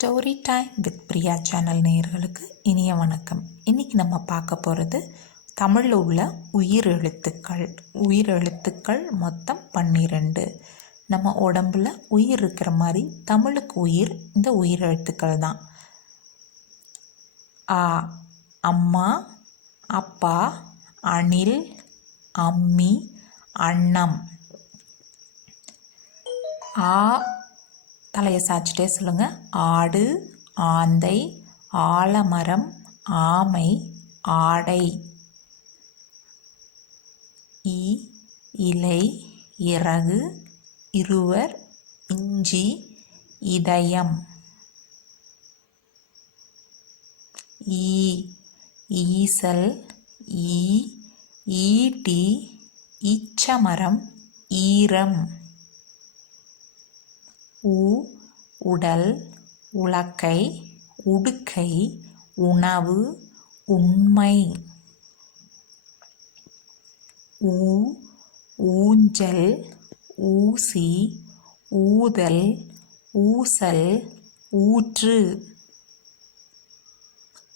Story time with Priya channel நேயர்களுக்கு இனிய வணக்கம். இன்றைக்கி நம்ம பார்க்க போகிறது தமிழில் உள்ள உயிர் எழுத்துக்கள் உயிர் எழுத்துக்கள் மொத்தம் பன்னிரெண்டு. நம்ம உடம்பில் உயிர் இருக்கிற மாதிரி தமிழுக்கு உயிர் இந்த உயிர் எழுத்துக்கள் தான். ஆ அம்மா அப்பா அணில் அம்மி அன்னம் ஆ தலையை சாய்ச்சிட்டே சொல்லுங்கள் ஆடு ஆந்தை ஆலமரம் ஆமை ஆடை. ஈ இலை இறகு இருவர் இஞ்சி இதயம். ஈ ஈசல் ஈ ஈட்டி இச்சமரம் ஈரம். உ உடல் உலக்கை உடுக்கை உணவு உண்மை. ஊ ஊஞ்சல் ஊசி ஊதல் ஊசல் ஊற்று.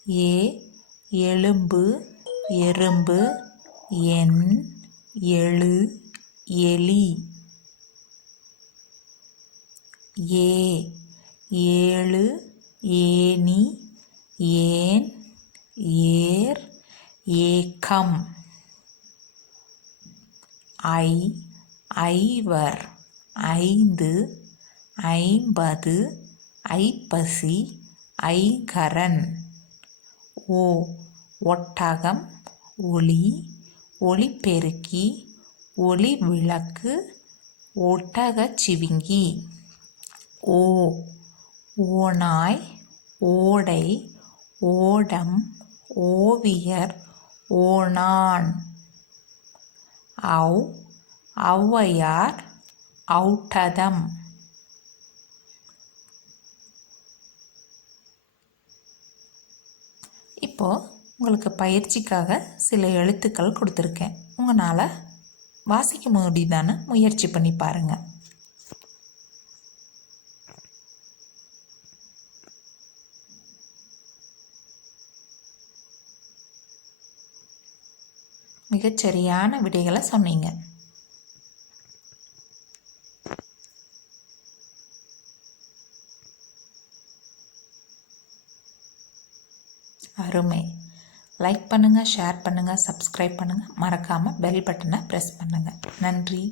ஏ எலும்பு எறும்பு. எண் எழு எலி. ஏ. ஏழு ஏனி ஏன் ஏர் ஏக்கம். ஐ ஐவர் ஐந்து ஐம்பது ஐப்பசி ஐகரன். ஓ ஒட்டகம் ஒளி ஒளிப்பெருக்கி ஒளி விளக்கு ஒட்டகச் சிவிங்கி ஓ ஓநாய் ஓடை ஓடம் ஓவியர் ஓணான் ஔ ஔவையார் ஔட்டதம். இப்போது உங்களுக்கு பயிற்சிக்காக சில எழுத்துக்கள் கொடுத்துருக்கேன். உங்களால் வாசிக்க முடியுதான்னு முயற்சி பண்ணி பாருங்கள் மிகச்சரியான விடைகளை சொன்னீங்க. அருமை. லைக் பண்ணுங்கள் ஷேர் பண்ணுங்கள் சப்ஸ்கிரைப் பண்ணுங்கள் மறக்காமல் பெல் பட்டனை ப்ரெஸ் பண்ணுங்கள் நன்றி.